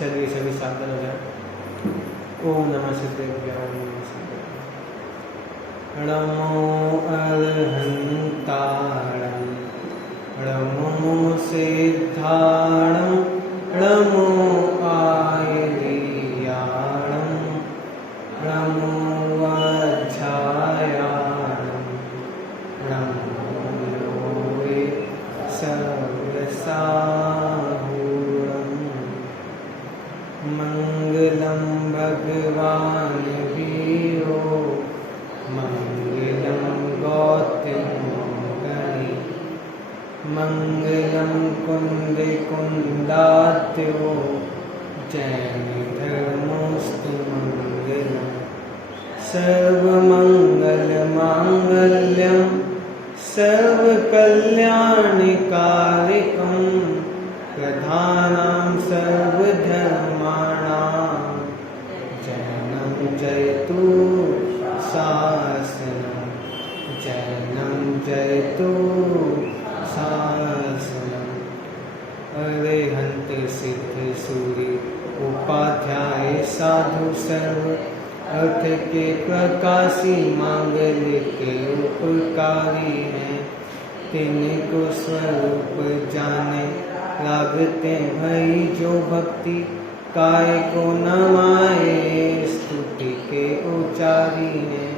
चलिए सभी सावधान हो जाए। ओम नमः सिद्धेभ्यो नमः सिद्धेभ्यो। नमो अर्हन्ताणं नमो सिद्धाणं नमो आयर्याणं नमो वज्रायाणं नमो योगे सर्वसाहूणम्। मंगलम भगवान वीरो मंगलम गौतमगणि मंगलम कुंद कुंदात्यो जैन धर्मोस्तु मंगलम सर्वमंगल मांगल्यम सर्वकल्याणकारिकं प्रधानं सर्वधर्माणां जैनं जयतु शासनं जैनं जयतु शासनम्। अरिहंत सिद्ध सूरि उपाध्याय साधु सर्व अर्थ के प्रकाशी मांगल्य के उपकारी हैं। तिनको स्वरूप जाने लागते भई जो भक्ति काय को नमाए स्तुति के उचारी हैं।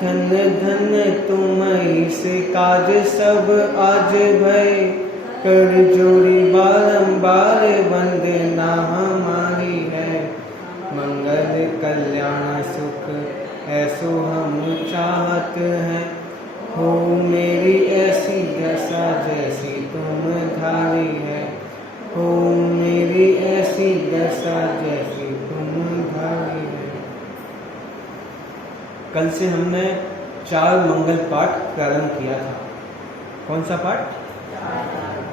धन धन तुम से काज सब आज भय कर जोड़ी बारंबार वंदना हमारी है। मंगल कल्याण सुख ऐसो हम चाहत हैं। हो मेरी ऐसी दशा जैसी तुम धारी है। हो मेरी ऐसी दशा जैसी तुम धारी है। कल से हमने 4 मंगल पाठ प्रारंभ किया था। कौन सा पाठ?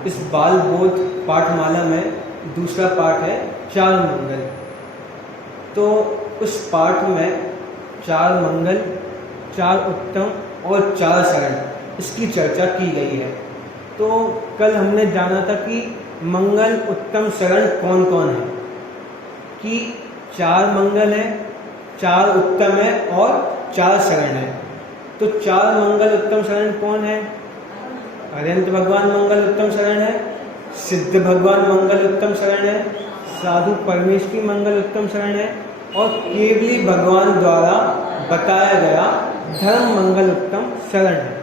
इस बाल बोध पाठमाला में दूसरा पाठ है 4 मंगल। तो उस पाठ में 4 मंगल, 4 उत्तम और 4 शरण, इसकी चर्चा की गई है। तो कल हमने जाना था कि मंगल, उत्तम, शरण कौन कौन है, कि 4 मंगल है, 4 उत्तम है और 4 शरण है। तो 4 मंगल उत्तम शरण कौन है? अरिहंत भगवान मंगल उत्तम शरण है, सिद्ध भगवान मंगल उत्तम शरण है, साधु परमेश्वरी मंगल उत्तम शरण है और केवली भगवान द्वारा बताया गया धर्म मंगल उत्तम शरण है।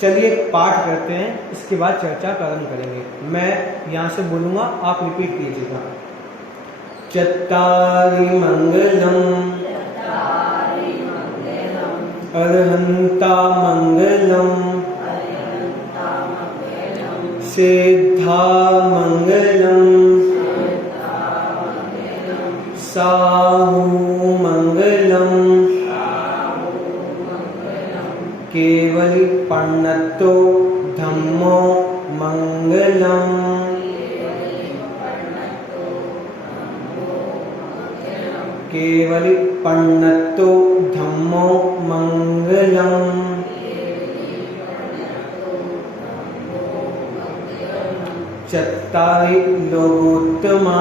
चलिए पाठ करते हैं, इसके बाद चर्चा प्रारंभ करेंगे। मैं यहाँ से बोलूँगा, आप रिपीट कीजिएगा। चत्तारि मंगलम अर्हन्ता मंगलम सिद्धा मंगलम साहू मंगलम केवल पन्नतो धम्मो मंगलम केवल पन्नतो धम्मो मंगलम चत्तारि लोकोत्तमा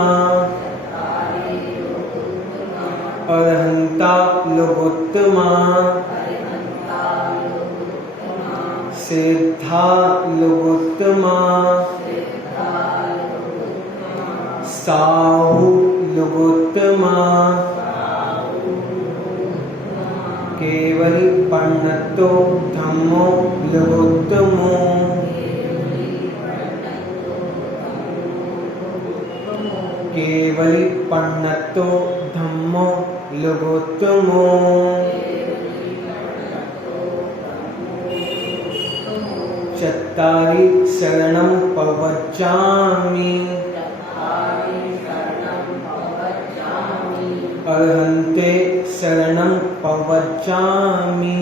अर्हन्ता लोकोत्तमा सिद्धा लोकोत्तमा साहू लोकोत्तमा केवल पन्नतो धम्मो लोकोत्तमो केवल पन्नतो धम्मो लोकोत्तमो चत्तारि शरणं प्रवक्ष्यामि अर्हन्ते शरणं प्रवक्ष्यामि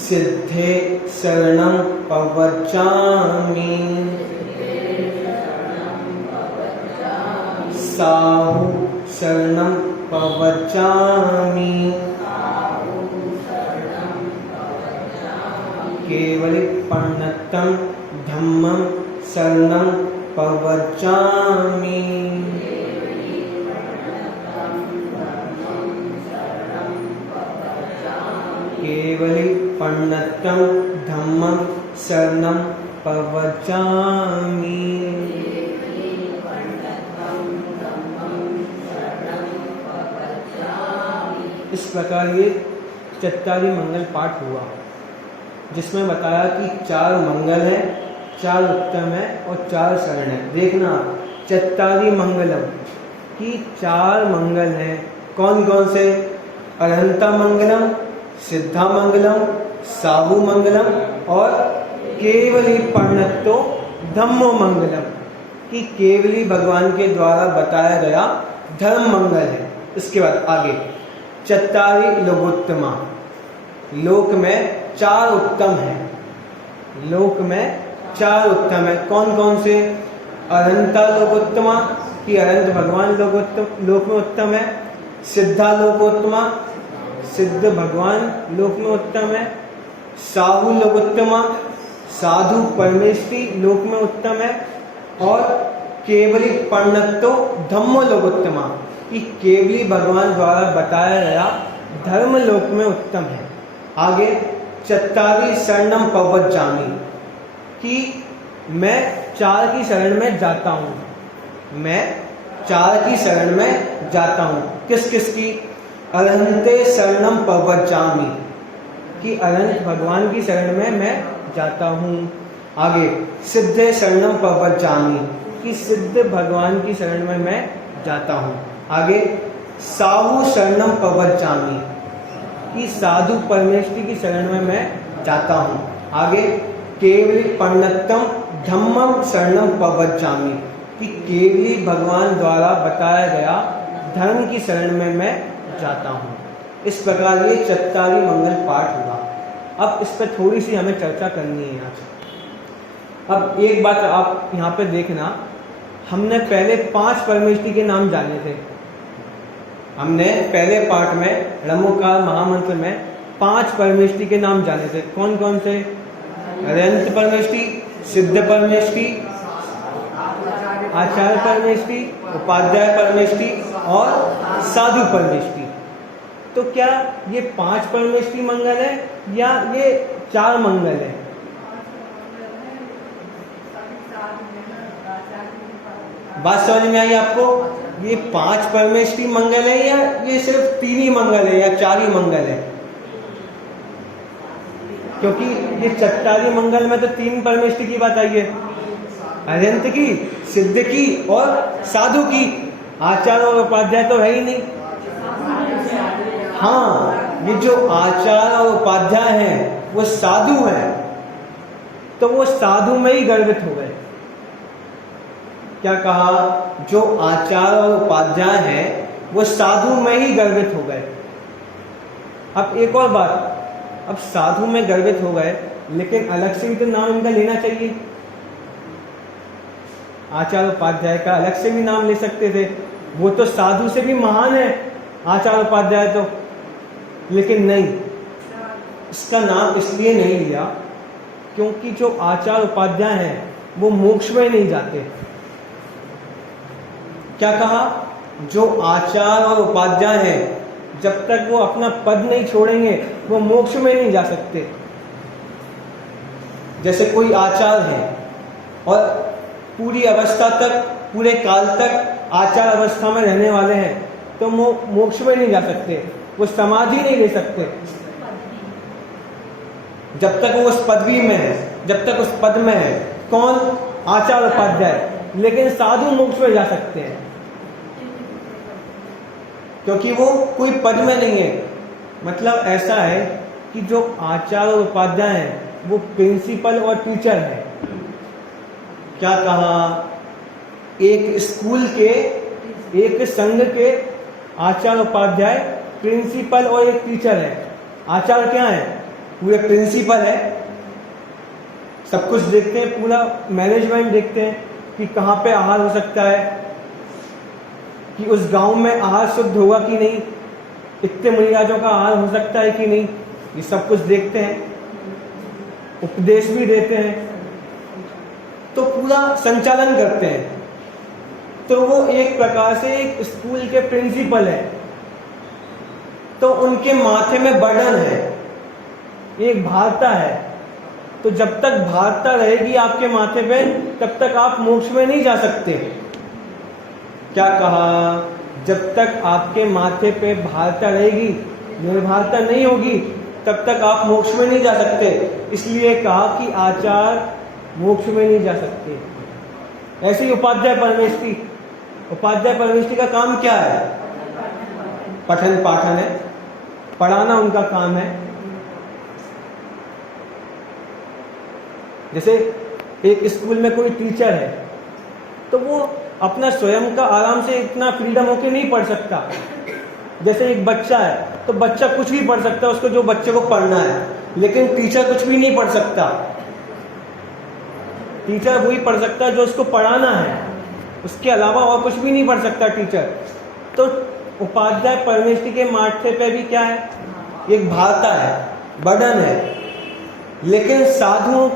सिद्धे शरणं प्रवक्ष्यामि साहु शरणं प्रवक्ष्यामि केवल पन्नतं धम्मं शरणं प्रव्रजामि। केवली प्रणतं धम्मं शरणं प्रव्रजामि। इस प्रकार ये चत्तारी मंगल पाठ हुआ, जिसमें बताया कि 4 मंगल हैं, 4 उत्तम है और 4 शरण है। देखना, चत्तारी मंगलम की 4 मंगल हैं। कौन कौन से? अरहंता मंगलम, सिद्धा मंगलम, साहू मंगलम और केवली प्रणतो धम्मो मंगलम की केवली भगवान के द्वारा बताया गया धर्म मंगल है। इसके बाद आगे चत्तारी लोकोत्तमा, लोक में 4 उत्तम है। लोक में 4 उत्तम है। कौन कौन से? अरहंता लोकोत्तमा कि अरहंत भगवान लोक में उत्तम है। सिद्धा लोकोत्तमा, सिद्ध भगवान लोक में उत्तम है। साहू लोकोत्तमा, साधु परमेष्टि लोक में उत्तम है। और केवली प्रणतो धम्मो लोकोत्तमा कि केवली भगवान द्वारा बताया गया धर्म लोक में उत्तम है। आगे चत्तारी शरणम प्रव्रजामि कि मैं 4 की शरण में जाता हूँ। मैं 4 की शरण में जाता हूँ। किस किस की? अरहंते शरणम प्रव्रजामि कि अरहंत भगवान की शरण में मैं जाता हूँ। आगे सिद्धे शरणम प्रव्रजामि कि सिद्ध भगवान की शरण में मैं जाता हूँ। आगे साहू शरणम प्रव्रजामि कि साधु परमेष्टि की शरण में मैं जाता हूँ। आगे केवली प्रणतम धम्मम शरणम प्रव्रजामि कि केवली भगवान द्वारा बताया गया धर्म की शरण में मैं जाता हूँ। इस प्रकार ये चत्तारी मंगल पाठ हुआ। अब इस पर थोड़ी सी हमें चर्चा करनी है आज। अब एक बात आप यहाँ पे देखना, हमने पहले 5 परमेष्टि के नाम जाने थे। हमने पहले पाठ में रमोकार महामंत्र में 5 परमेष्टि के नाम जाने थे। कौन कौन से? अरहंत परमेष्टि, सिद्ध परमेष्टि, आचार्य परमेष्टि, उपाध्याय परमेष्टि और साधु परमेष्टि। तो क्या ये 5 परमेष्टि मंगल है या ये 4 मंगल है? बात समझ में आई आपको? ये 5 परमेष्टि मंगल है या ये सिर्फ 3 ही मंगल है या 4 ही मंगल है? क्योंकि ये चत्तारी मंगल में तो 3 परमेष्टि की बात आई है, अरहंत की, सिद्ध की और साधु की। आचार्य और उपाध्याय तो है ही नहीं। हाँ, ये जो आचार्य और उपाध्याय हैं वो साधु हैं, तो वो साधु में ही गर्वित हो गए। क्या कहा? जो आचार्य और उपाध्याय हैं वो साधु में ही गर्वित हो गए। अब एक और बात, अब साधु में गर्वित हो गए, लेकिन अलग से भी तो नाम इनका लेना चाहिए। आचार्य उपाध्याय का अलग से भी नाम ले सकते थे, वो तो साधु से भी महान है आचार्य उपाध्याय तो। लेकिन नहीं, इसका नाम इसलिए नहीं लिया क्योंकि जो आचार्य उपाध्याय हैं वो मोक्ष में नहीं जाते। क्या कहा? जो आचार्य और उपाध्याय हैं जब तक वो अपना पद नहीं छोड़ेंगे वो मोक्ष में नहीं जा सकते। जैसे कोई आचार्य है और पूरी अवस्था तक, पूरे काल तक आचार्य अवस्था में रहने वाले हैं, तो वो मोक्ष में नहीं जा सकते, वो समाधि नहीं ले सकते जब तक वो उस पदवी में है, जब तक उस पद में है। कौन? आचार्य उपाध्याय। लेकिन साधु मोक्ष में जा सकते हैं क्योंकि वो कोई पद में नहीं है। मतलब ऐसा है कि जो आचार्य और उपाध्याय हैं वो प्रिंसिपल और टीचर है। क्या कहा? एक स्कूल के, एक संघ के आचार्य उपाध्याय प्रिंसिपल और एक टीचर है। आचार्य क्या है? पूरे प्रिंसिपल है, सब कुछ देखते हैं, पूरा मैनेजमेंट देखते हैं कि कहाँ पे आहार हो सकता है, कि उस गांव में आहार शुद्ध होगा कि नहीं, इतने मरीजों का आहार हो सकता है कि नहीं, ये सब कुछ देखते हैं, उपदेश भी देते हैं। तो पूरा संचालन करते हैं। तो वो एक प्रकार से एक स्कूल के प्रिंसिपल है, तो उनके माथे में बर्डन है, एक भारता है। तो जब तक भारता रहेगी आपके माथे पे, तब तक आप मोक्ष में नहीं जा सकते। क्या कहा? जब तक आपके माथे पे भारता रहेगी, निर्भारता नहीं होगी, तब तक आप मोक्ष में नहीं जा सकते। इसलिए कहा कि आचार्य मोक्ष में नहीं जा सकते। ऐसे ही उपाध्याय परमेष्ठी का काम क्या है? पठन पाठन है, पढ़ाना उनका काम है। जैसे एक स्कूल में कोई टीचर है, तो वो अपना स्वयं का आराम से इतना फ्रीडम होके नहीं पढ़ सकता। जैसे एक बच्चा है, तो बच्चा कुछ भी पढ़ सकता है, उसको जो बच्चे को पढ़ना है, लेकिन टीचर कुछ भी नहीं पढ़ सकता। टीचर वही पढ़ सकता है जो उसको पढ़ाना है, उसके अलावा और कुछ भी नहीं पढ़ सकता टीचर। तो उपाध्याय परमेष्ठी के माथे पे भी क्या है? एक भारता है, बर्डन है। लेकिन साधुओं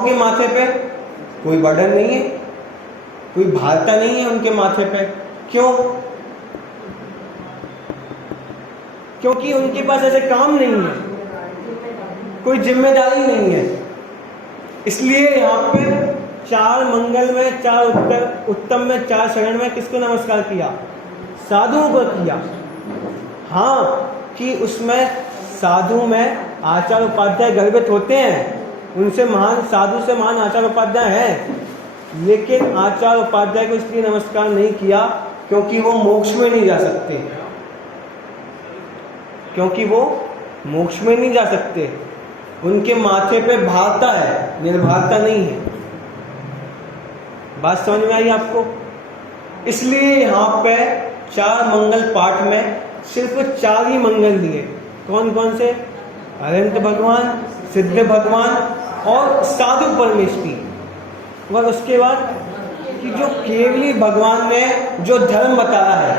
के माथे पे कोई बर्डन नहीं है, कोई भारता नहीं है उनके माथे पे। क्यों? क्योंकि उनके पास ऐसे काम नहीं है, कोई जिम्मेदारी नहीं है। इसलिए यहाँ पे 4 मंगल में, 4 उत्तम में, 4 शरण में किसको नमस्कार किया? साधुओं को किया। हाँ, कि उसमें साधु में आचार्य उपाध्याय गर्वित होते हैं, उनसे महान, साधु से महान आचार्य उपाध्याय है। लेकिन आचार्य उपाध्याय को इसलिए नमस्कार नहीं किया क्योंकि वो मोक्ष में नहीं जा सकते, क्योंकि वो मोक्ष में नहीं जा सकते। उनके माथे पे भारता है, निर्भारता नहीं है। बात समझ में आई आपको? इसलिए यहाँ पे 4 मंगल पाठ में सिर्फ 4 ही मंगल लिए। कौन कौन से? अनंत भगवान, सिद्ध भगवान और साधु परमेष्ठी। और उसके बाद कि जो केवली भगवान ने जो धर्म बताया है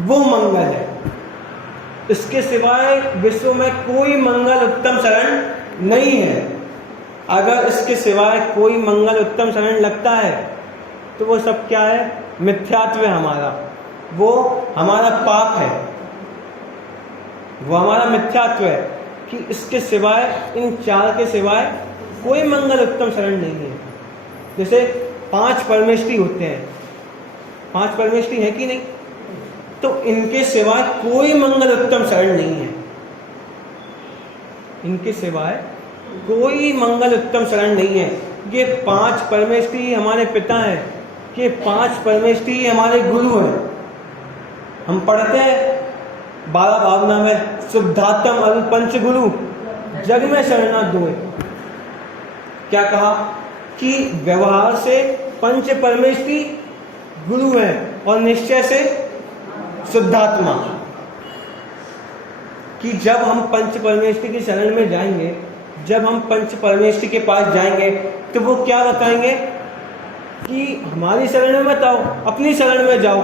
वो मंगल है। इसके सिवाय विश्व में कोई मंगल उत्तम शरण नहीं है। अगर इसके सिवाय कोई मंगल उत्तम शरण लगता है तो वो सब क्या है? मिथ्यात्व है हमारा, वो हमारा पाप है, वो हमारा मिथ्यात्व है कि इसके सिवाय, इन 4 के सिवाय कोई मंगल उत्तम शरण नहीं है। जैसे 5 परमेष्ठी होते हैं, 5 परमेष्ठी है कि नहीं? तो इनके सिवाय कोई मंगल उत्तम शरण नहीं है। इनके सिवाय कोई मंगल उत्तम शरण नहीं है। ये 5 परमेष्ठी हमारे पिता हैं, ये 5 परमेष्ठी हमारे गुरु हैं। हम पढ़ते हैं 12 भावना में, शुद्धात्म अरु पंच गुरु जग में शरणा दोए। क्या कहा? कि व्यवहार से 5 परमेष्ठी गुरु हैं और निश्चय से शुद्धात्मा। कि जब हम 5 परमेष्ठी की शरण में जाएंगे, जब हम 5 परमेष्ठी के पास जाएंगे, तो वो क्या बताएंगे कि हमारी शरण में मत आओ, अपनी शरण में जाओ।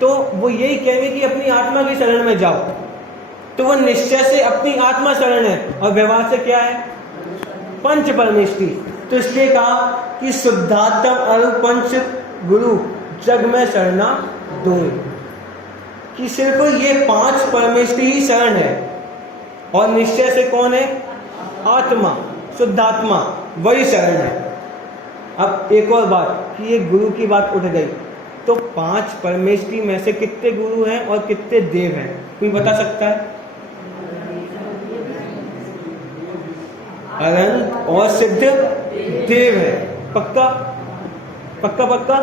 तो वो यही कहेंगे कि अपनी आत्मा की शरण में जाओ। तो वो निश्चय से अपनी आत्मा शरण है और व्यवहार से क्या है? 5 परमेष्ठी। तो इसलिए कहा कि शुद्धात्म अरु पंच गुरु जग में शरणा दो, कि सिर्फ ये 5 परमेष्ठी ही शरण है। और निश्चय से कौन है? आत्मा, शुद्धात्मा, वही शरण है। अब एक और बात कि ये गुरु की बात उठ गई, तो 5 परमेष्ठी में से कितने गुरु हैं और कितने देव हैं? कोई बता सकता है? अनंत और सिद्ध देव है। पक्का पक्का पक्का?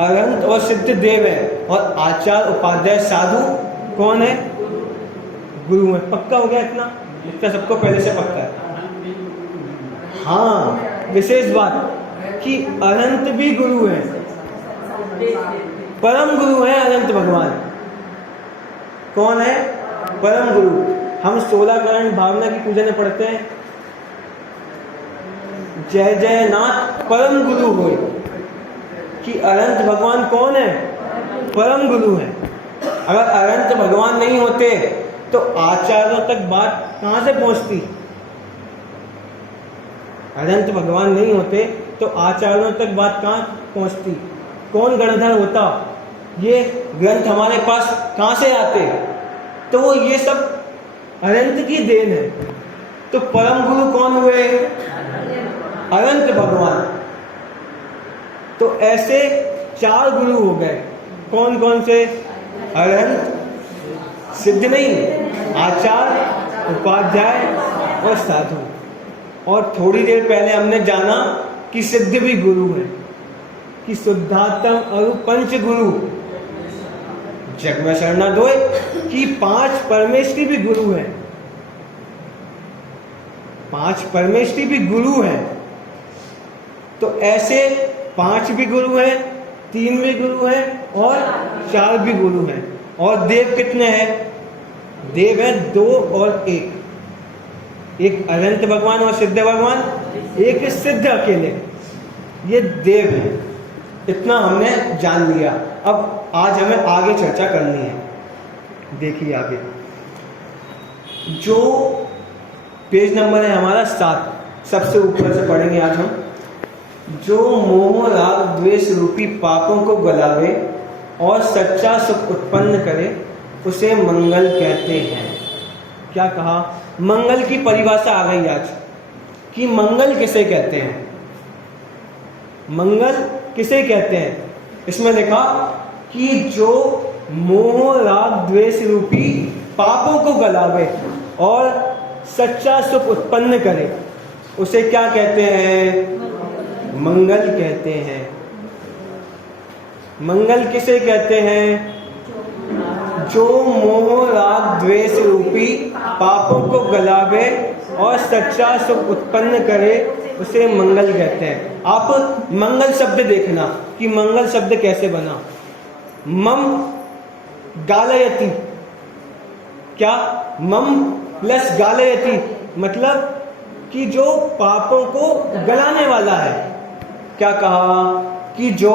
अनंत और सिद्ध देव है। और आचार्य उपाध्याय साधु कौन है? गुरु है। पक्का हो गया? इतना सबको पहले से पक्का है। हाँ, विशेष बात कि अनंत भी गुरु है, परम गुरु है अनंत भगवान। कौन है? परम गुरु। हम 16 करण भावना की पूजा में पढ़ते हैं, जय जय नाथ परम गुरु हो। कि अनंत भगवान कौन है? परम गुरु है। अगर अनंत भगवान नहीं होते तो आचार्यों तक बात कहाँ से पहुँचती? अनंत भगवान नहीं होते तो आचार्यों तक बात कहाँ पहुँचती, कौन गणधर होता, ये ग्रंथ हमारे पास कहाँ से आते। तो वो ये सब अनंत की देन है। तो परम गुरु कौन हुए, अनंत भगवान। तो ऐसे 4 गुरु हो गए, कौन कौन से, अनंत, सिद्ध नहीं, आचार्य, उपाध्याय और साधु। और थोड़ी देर पहले हमने जाना कि सिद्ध भी गुरु है, कि शुद्धात्म अरु पंच गुरु जग में शरणा दोय, कि 5 परमेष्टि भी गुरु है, 5 परमेष्टि भी गुरु है। तो ऐसे 5 भी गुरु हैं, 3 भी गुरु हैं और 4 भी गुरु हैं। और देव कितने हैं, देव है 2 और 1, एक अनंत भगवान और सिद्ध भगवान, एक सिद्ध अकेले, ये देव है। इतना हमने जान लिया। अब आज हमें आगे चर्चा करनी है। देखिए आगे जो पेज नंबर है हमारा 7, सबसे ऊपर से पढ़ेंगे आज हम। जो मोह राग द्वेष रूपी पापों को गलावे और सच्चा सुख उत्पन्न करे उसे मंगल कहते हैं। क्या कहा, मंगल की परिभाषा आ गई आज कि मंगल किसे कहते हैं, मंगल किसे कहते हैं। इसमें लिखा कि जो मोह राग द्वेष रूपी पापों को गलावे और सच्चा सुख उत्पन्न करे उसे क्या कहते हैं, मंगल कहते हैं। मंगल किसे कहते हैं, जो मोह राग द्वेष रूपी पापों को गलावे और सच्चा सुख उत्पन्न करे उसे मंगल कहते हैं। आप मंगल शब्द देखना कि मंगल शब्द कैसे बना। मम गालयति, क्या, मम प्लस गालयति मतलब कि जो पापों को गलाने वाला है। क्या कहा कि जो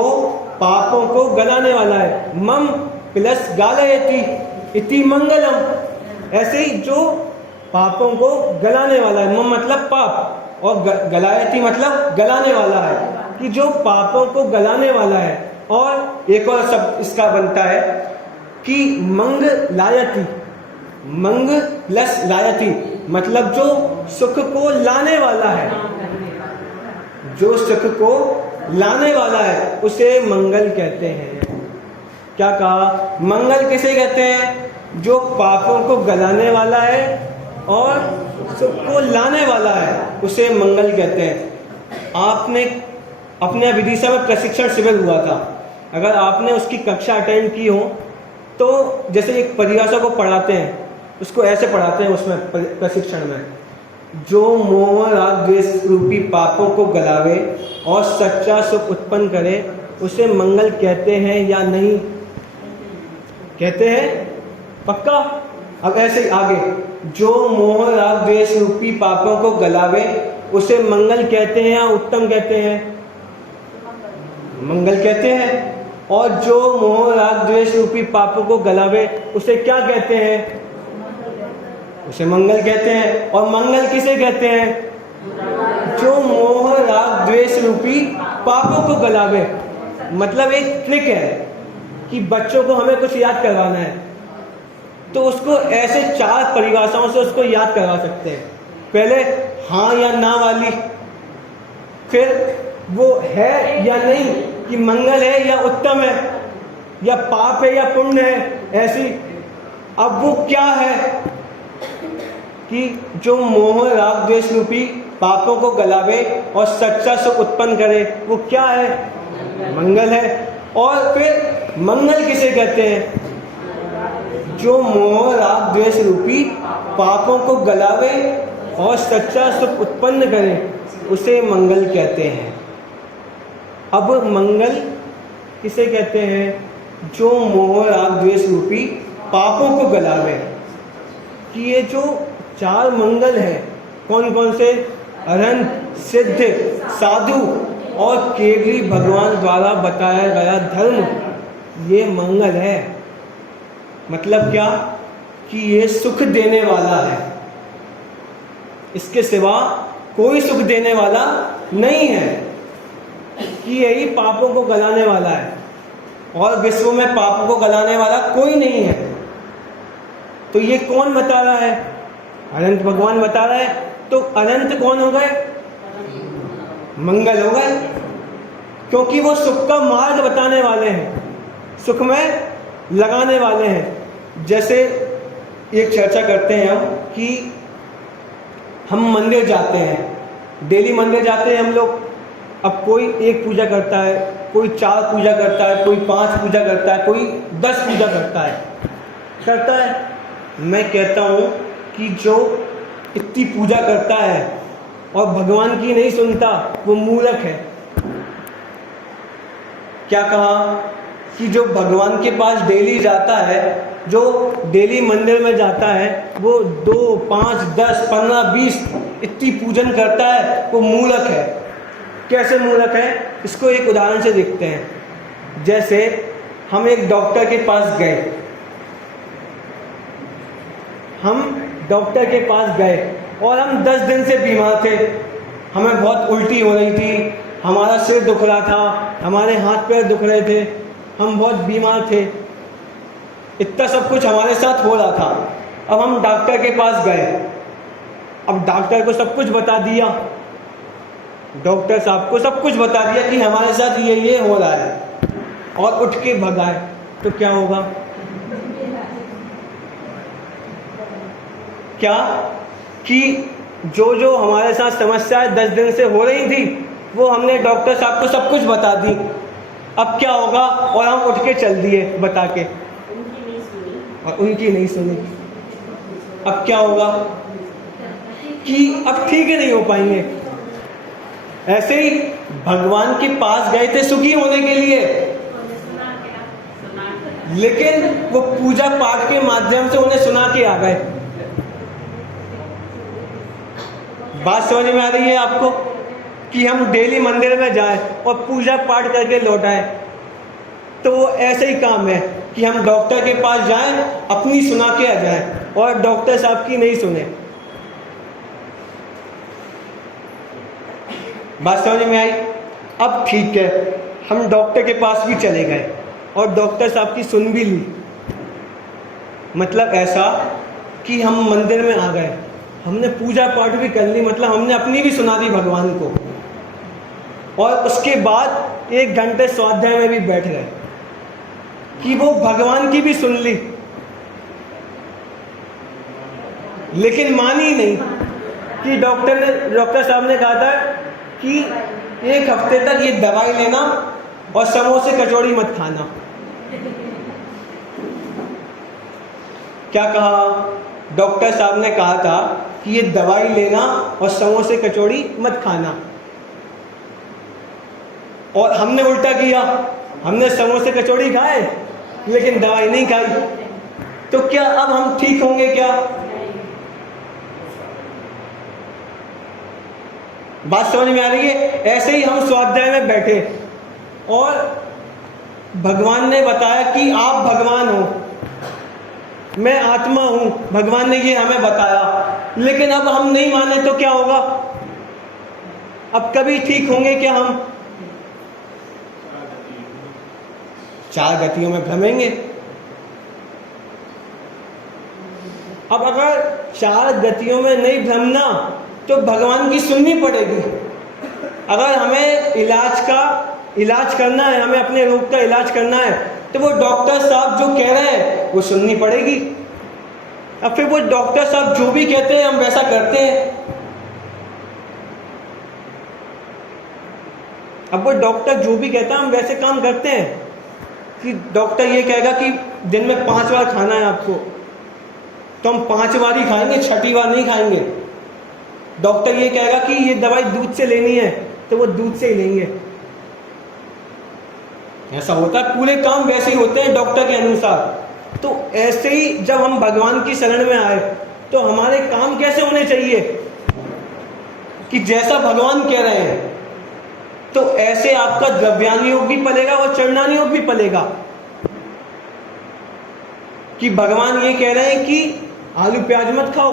पापों को गलाने वाला है। मम प्लस गालयति इति मंगलम, ऐसे ही जो पापों को गलाने वाला है। मम मतलब पाप और गलायति मतलब गलाने वाला है, कि जो पापों को गलाने वाला है। और एक और शब्द इसका बनता है कि मंग लायति, मंग प्लस लायति मतलब जो सुख को लाने वाला है, जो सुख को लाने वाला है उसे मंगल कहते हैं। क्या कहा, मंगल किसे कहते हैं, जो पापों को गलाने वाला है और सुख को लाने वाला है उसे मंगल कहते हैं। आपने अपने विदिशा में प्रशिक्षण शिविर हुआ था, अगर आपने उसकी कक्षा अटेंड की हो तो जैसे एक परिभाषा को पढ़ाते हैं उसको ऐसे पढ़ाते हैं उसमें प्रशिक्षण में, जो मोह राग द्वेष रूपी पापों को गलावे और सच्चा सुख उत्पन्न करे उसे मंगल कहते हैं या नहीं, कहते हैं पक्का। अब ऐसे आगे, जो मोह राग द्वेष रूपी पापों को गलावे उसे मंगल कहते हैं या उत्तम कहते हैं, मंगल कहते हैं। और जो मोह राग द्वेष रूपी पापों को गलावे उसे क्या कहते हैं, उसे मंगल कहते हैं। और मंगल किसे कहते हैं, जो मोह राग द्वेष रूपी पापों को गलावे। मतलब एक ट्रिक है कि बच्चों को हमें कुछ याद करवाना है तो उसको ऐसे 4 परिभाषाओं से उसको याद करवा सकते हैं। पहले हाँ या ना वाली, फिर वो है या नहीं कि मंगल है या उत्तम है या पाप है या पुण्य है, ऐसी। अब वो क्या है कि जो मोह राग द्वेष रूपी पापों को गलावे और सच्चा सुख उत्पन्न करे वो क्या है, मंगल है। और फिर मंगल किसे कहते हैं, जो मोह राग द्वेष रूपी पापों को गलावे और सच्चा सुख उत्पन्न करे उसे मंगल कहते हैं। अब मंगल किसे कहते हैं, जो मोह राग द्वेष रूपी पापों को गलावे। कि ये जो 4 मंगल हैं कौन कौन से, अनंत, सिद्ध, साधु और केवली भगवान द्वारा बताया गया धर्म, ये मंगल है। मतलब क्या कि ये सुख देने वाला है, इसके सिवा कोई सुख देने वाला नहीं है, कि यही पापों को गलाने वाला है, और विश्व में पापों को गलाने वाला कोई नहीं है। तो ये कौन बता रहा है? अनंत भगवान बता रहा है। तो अनंत कौन हो गए? मंगल हो गए, क्योंकि वो सुख का मार्ग बताने वाले हैं, सुख में लगाने वाले हैं। जैसे एक चर्चा करते हैं हम कि हम मंदिर जाते हैं, डेली मंदिर जाते हैं हम लोग। अब कोई एक पूजा करता है, कोई 4 पूजा करता है, कोई 5 पूजा करता है, कोई 10 पूजा करता है। मैं कहता हूँ कि जो इतनी पूजा करता है और भगवान की नहीं सुनता, वो मूर्ख है। क्या कहा? कि जो भगवान के पास डेली जाता है, जो डेली मंदिर में जाता है, वो 2, 5, 10, 15, 20 इतनी पूजन करता है, वो मूर्ख है। कैसे मूर्ख है? इसको एक उदाहरण से देखते हैं। जैसे हम एक डॉक्टर के पास गए, और हम 10 दिन से बीमार थे। हमें बहुत उल्टी हो रही थी, हमारा सिर दुख रहा था, हमारे हाथ पैर दुख रहे थे, हम बहुत बीमार थे, इतना सब कुछ हमारे साथ हो रहा था। अब हम डॉक्टर के पास गए, अब डॉक्टर को सब कुछ बता दिया, डॉक्टर साहब को सब कुछ बता दिया कि हमारे साथ ये हो रहा है, और उठ के भगाए, तो क्या होगा? क्या कि जो हमारे साथ समस्याएं 10 दिन से हो रही थी, वो हमने डॉक्टर साहब को सब कुछ बता दी। अब क्या होगा? और हम उठ के चल दिए बता के, और उनकी नहीं सुनी। अब क्या होगा? कि अब ठीक ही नहीं हो पाएंगे। ऐसे ही भगवान के पास गए थे सुखी होने के लिए, लेकिन वो पूजा पाठ के माध्यम से उन्हें सुना के आ गए। बात समझ में आ रही है आपको? कि हम डेली मंदिर में जाएं और पूजा पाठ करके लौट आए, तो वो ऐसे ही काम है कि हम डॉक्टर के पास जाएं, अपनी सुना के आ जाएं, और डॉक्टर साहब की नहीं सुने। बात समझ में आई? अब ठीक है, हम डॉक्टर के पास भी चले गए और डॉक्टर साहब की सुन भी ली। मतलब ऐसा कि हम मंदिर में आ गए, हमने पूजा पाठ भी कर ली, मतलब हमने अपनी भी सुना दी भगवान को, और उसके बाद 1 घंटे स्वाध्याय में भी बैठ गए कि वो भगवान की भी सुन ली, लेकिन मानी नहीं। कि डॉक्टर साहब ने कहा था कि 1 हफ्ते तक ये दवाई लेना और समोसे कचौड़ी मत खाना। क्या कहा? डॉक्टर साहब ने कहा था कि ये दवाई लेना और समोसे कचौड़ी मत खाना, और हमने उल्टा किया, हमने समोसे कचौड़ी खाए लेकिन दवाई नहीं खाई। तो क्या अब हम ठीक होंगे क्या? बात समझ में आ रही है? ऐसे ही हम स्वाध्याय में बैठे और भगवान ने बताया कि आप भगवान हो, मैं आत्मा हूं, भगवान ने ये हमें बताया, लेकिन अब हम नहीं माने तो क्या होगा? अब कभी ठीक होंगे क्या हम? 4 गतियों में भ्रमेंगे। अब अगर 4 गतियों में नहीं भ्रमना तो भगवान की सुननी पड़ेगी। अगर हमें इलाज करना है, हमें अपने रोग का इलाज करना है, तो वो डॉक्टर साहब जो कह रहे हैं वो सुननी पड़ेगी। अब फिर वो डॉक्टर साहब जो भी कहते हैं हम वैसा करते हैं। अब वो डॉक्टर जो भी कहता है हम वैसे काम करते हैं। कि डॉक्टर ये कहेगा कि दिन में 5 बार खाना है आपको, तो हम 5 बार ही खाएंगे, 6ठी बार नहीं खाएंगे। डॉक्टर ये कहेगा कि ये दवाई दूध से लेनी है, तो वो दूध से ही लेंगे। ऐसा होता है, पूरे काम वैसे ही होते हैं डॉक्टर के अनुसार। तो ऐसे ही जब हम भगवान की शरण में आए तो हमारे काम कैसे होने चाहिए कि जैसा भगवान कह रहे हैं, तो ऐसे आपका द्रव्यान योग भी पलेगा और चरणान योग भी पलेगा। कि भगवान ये कह रहे हैं कि आलू प्याज मत खाओ,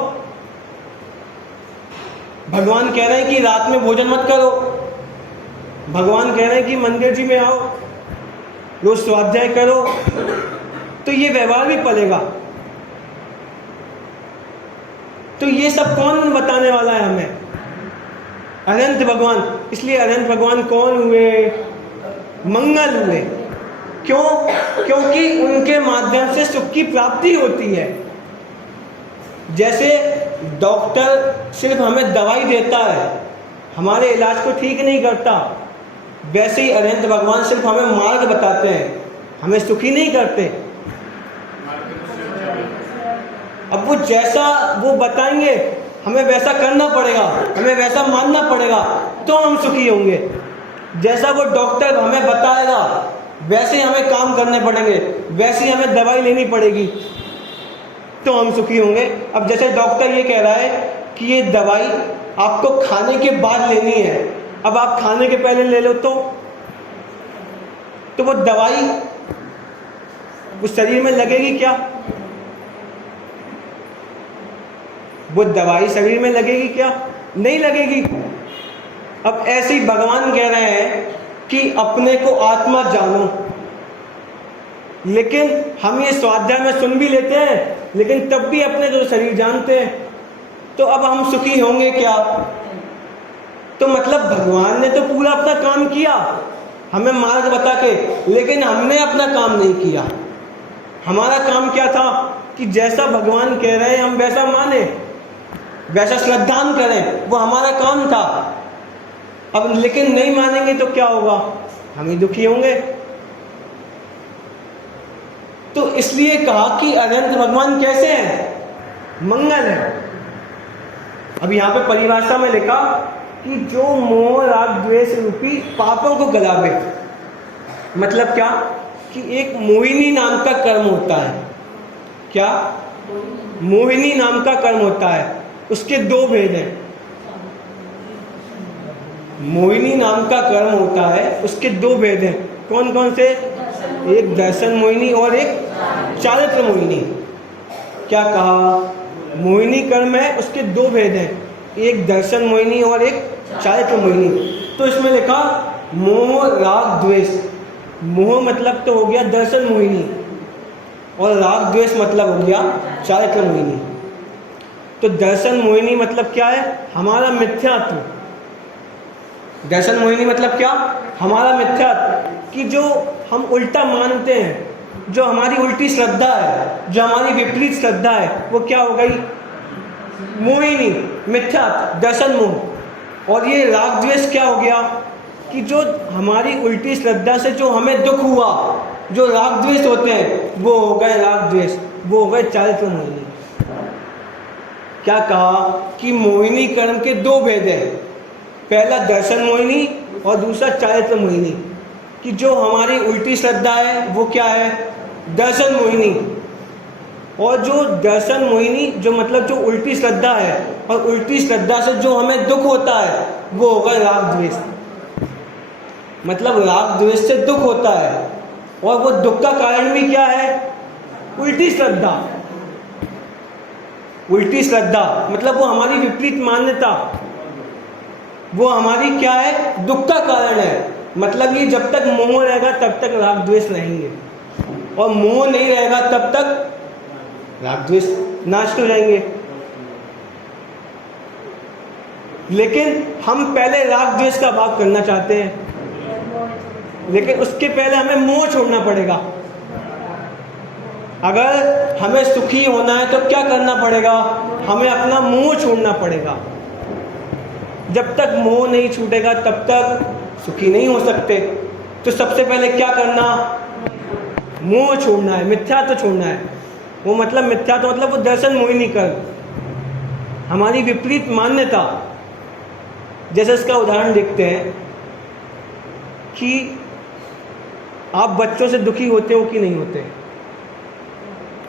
भगवान कह रहे हैं कि रात में भोजन मत करो, भगवान कह रहे हैं कि मंदिर जी में आओ, रोज स्वाध्याय करो, तो ये व्यवहार भी पड़ेगा। तो ये सब कौन बताने वाला है हमें? अनंत भगवान। इसलिए अनंत भगवान कौन हुए? मंगल हुए। क्यों? क्योंकि उनके माध्यम से सुख की प्राप्ति होती है। जैसे डॉक्टर सिर्फ हमें दवाई देता है, हमारे इलाज को ठीक नहीं करता, वैसे ही अनंत भगवान सिर्फ हमें मार्ग बताते हैं, हमें सुखी नहीं करते। अब वो जैसा वो बताएंगे हमें वैसा करना पड़ेगा, हमें वैसा मानना पड़ेगा, तो हम सुखी होंगे। जैसा वो डॉक्टर हमें बताएगा वैसे ही हमें काम करने पड़ेंगे, वैसे ही हमें दवाई लेनी पड़ेगी, तो हम सुखी होंगे। अब जैसे डॉक्टर ये कह रहा है कि ये दवाई आपको खाने के बाद लेनी है, अब आप खाने के पहले ले लो तो वो दवाई उस शरीर में लगेगी क्या? वो दवाई शरीर में लगेगी क्या? नहीं लगेगी। अब ऐसे ही भगवान कह रहे हैं कि अपने को आत्मा जानो, लेकिन हम ये स्वाध्याय में सुन भी लेते हैं, लेकिन तब भी अपने जो शरीर जानते हैं, तो अब हम सुखी होंगे क्या? तो मतलब भगवान ने तो पूरा अपना काम किया हमें मार्ग बता के, लेकिन हमने अपना काम नहीं किया। हमारा काम क्या था कि जैसा भगवान कह रहे हैं हम वैसा माने, वैसा श्रद्धान करें, वो हमारा काम था। अब लेकिन नहीं मानेंगे तो क्या होगा? हम ही दुखी होंगे। तो इसलिए कहा कि अनंत भगवान कैसे हैं? मंगल है। अब यहां पे परिभाषा में लिखा कि जो मोह राग द्वेष रूपी पापों को गलावे। मतलब क्या? कि एक मोहिनी नाम का कर्म होता है। क्या? मोहिनी नाम का कर्म होता है, उसके दो भेद हैं। मोहिनी नाम का कर्म होता है, उसके दो भेद हैं। कौन कौन से? एक दर्शन मोहिनी और एक चारित्र मोहिनी। क्या कहा? मोहिनी कर्म है, उसके दो भेद हैं, एक दर्शन मोहिनी और एक चारित्र मोहिनी। तो इसमें लिखा मोह राग द्वेष। मोह मतलब तो हो गया दर्शन मोहिनी, और राग द्वेष मतलब हो गया चारित्र मोहिनी। तो दर्शन मोहिनी मतलब क्या है? हमारा मिथ्यात्व। दर्शन मोहिनी मतलब क्या? हमारा मिथ्यात्व, कि जो हम उल्टा मानते हैं, जो हमारी उल्टी श्रद्धा है, जो हमारी विपरीत श्रद्धा है, वो क्या हो गई? मोहिनी, मिथ्यात्व, दर्शन मोह। और ये राग द्वेष क्या हो गया? कि जो हमारी उल्टी श्रद्धा से जो हमें दुख हुआ, जो राग द्वेष होते हैं, वो हो गए राग द्वेष, वो हो गए चारित्र मोहिनी। क्या कहा? कि मोहिनी कर्म के दो भेद हैं, पहला दर्शन मोहिनी और दूसरा चारित्र मोहिनी। कि जो हमारी उल्टी श्रद्धा है वो क्या है? दर्शन मोहिनी। और जो दर्शन मोहिनी, जो मतलब जो उल्टी श्रद्धा है, और उल्टी श्रद्धा से जो हमें दुख होता है, वो होगा राग द्वेष। मतलब राग द्वेष से दुख होता है, और वो दुख का कारण भी क्या है? उल्टी श्रद्धा। उल्टी श्रद्धा मतलब वो हमारी विपरीत मान्यता, वो हमारी क्या है? दुख का कारण है। मतलब ये जब तक मोह रहेगा तब तक राग द्वेष रहेंगे, और मोह नहीं रहेगा तब तक राग द्वेष नाश हो जाएंगे। लेकिन हम पहले राग द्वेष का भाग करना चाहते हैं, लेकिन उसके पहले हमें मोह छोड़ना पड़ेगा। अगर हमें सुखी होना है तो क्या करना पड़ेगा? हमें अपना मोह छोड़ना पड़ेगा। जब तक मोह नहीं छूटेगा तब तक सुखी नहीं हो सकते। तो सबसे पहले क्या करना? मोह छोड़ना है, मिथ्यात्व छोड़ना है। वो मतलब मिथ्यात्व मतलब वो दर्शन मोहिनी कर, हमारी विपरीत मान्यता। जैसे इसका उदाहरण देखते हैं कि आप बच्चों से दुखी होते हो कि नहीं होते?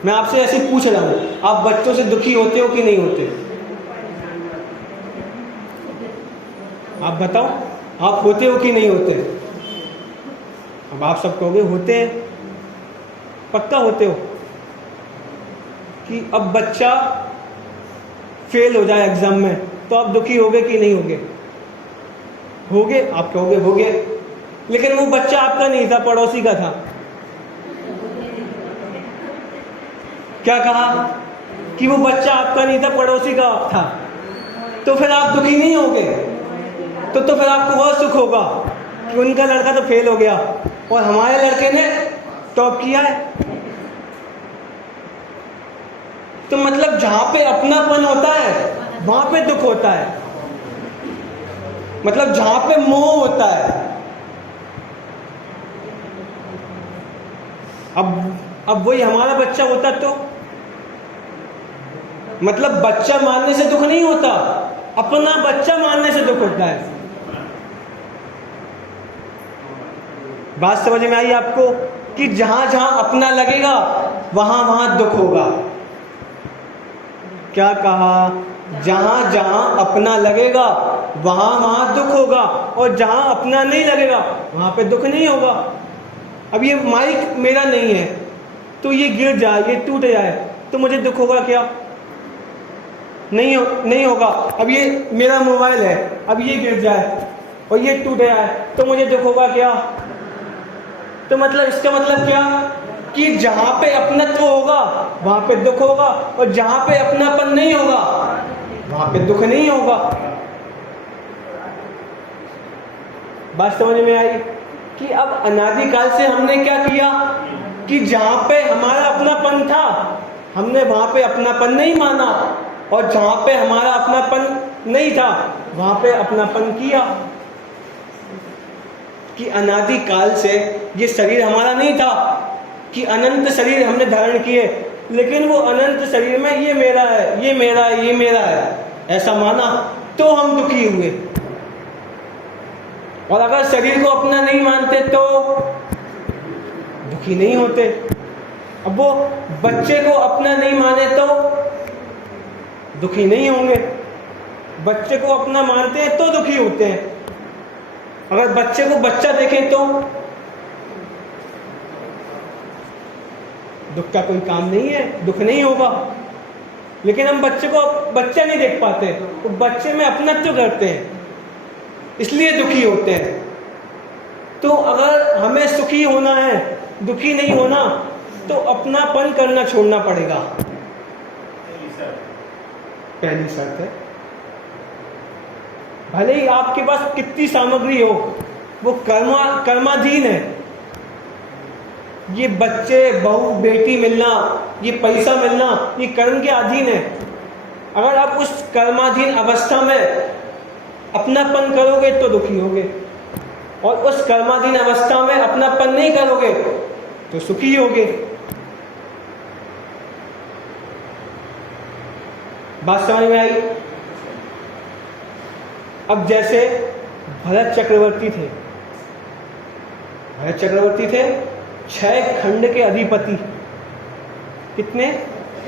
मैं आपसे ऐसे पूछ रहा हूं, आप बच्चों से दुखी होते हो कि नहीं होते? आप बताओ, आप होते हो कि नहीं होते? अब आप सब कहोगे होते हैं। पक्का होते हो? कि अब बच्चा फेल हो जाए एग्जाम में तो आप दुखी होगे कि नहीं होगे? होगे, आप कहोगे होगे। लेकिन वो बच्चा आपका नहीं था, पड़ोसी का था। क्या कहा कि वो बच्चा आपका नहीं था, पड़ोसी का था, तो फिर आप दुखी नहीं होगे? तो फिर आपको बहुत सुख होगा कि उनका लड़का तो फेल हो गया और हमारे लड़के ने टॉप किया है। तो मतलब जहां पे अपनापन होता है वहां पे दुख होता है, मतलब जहां पे मोह होता है। अब वही हमारा बच्चा होता तो मतलब बच्चा मानने से दुख नहीं होता, अपना बच्चा मानने से दुख होता है। बात समझ में आई आपको कि जहां जहां अपना लगेगा वहां वहां दुख होगा। क्या कहा? जहां जहां अपना लगेगा वहां वहां दुख होगा, और जहां अपना नहीं लगेगा वहां पे दुख नहीं होगा। अब ये माइक मेरा नहीं है तो ये गिर जाए, ये टूट जाए तो मुझे दुख होगा क्या? नहीं होगा। अब ये मेरा मोबाइल है, अब ये गिर जाए और ये टूट जाए तो मुझे दुख होगा क्या? तो मतलब इसका मतलब क्या कि जहां पे अपनत्व होगा वहां पे दुख होगा, और जहां पे अपनापन नहीं होगा वहां पे दुख नहीं होगा। बात समझ में आई कि अब अनादिकाल से हमने क्या किया कि जहां पे हमारा अपनापन था हमने वहां पे अपनापन नहीं माना, और जहां पे हमारा अपनापन नहीं था वहां पे अपनापन किया। कि अनादिकाल से ये शरीर हमारा नहीं था, कि अनंत शरीर हमने धारण किए, लेकिन वो अनंत शरीर में ये मेरा है, ये मेरा है, ये मेरा है ऐसा माना तो हम दुखी हुए। और अगर शरीर को अपना नहीं मानते तो दुखी नहीं होते। अब वो बच्चे को अपना नहीं माने तो दुखी नहीं होंगे, बच्चे को अपना मानते हैं तो दुखी होते हैं। अगर बच्चे को बच्चा देखें तो दुख का कोई काम नहीं है, दुख नहीं होगा। लेकिन हम बच्चे को बच्चा नहीं देख पाते तो बच्चे में अपनत्व करते हैं, इसलिए दुखी होते हैं। तो अगर हमें सुखी होना है, दुखी नहीं होना, तो अपनापन करना छोड़ना पड़ेगा। पहली शर्त है। भले ही आपके पास कितनी सामग्री हो, वो कर्माधीन है। ये बच्चे, बहू, बेटी मिलना, ये पैसा मिलना, ये कर्म के अधीन है। अगर आप उस कर्माधीन अवस्था में अपनापन करोगे तो दुखी होगे, और उस कर्माधीन अवस्था में अपनापन नहीं करोगे तो सुखी होगे। बात समझ में आई? अब जैसे भरत चक्रवर्ती थे, 6 खंड के अधिपति। कितने?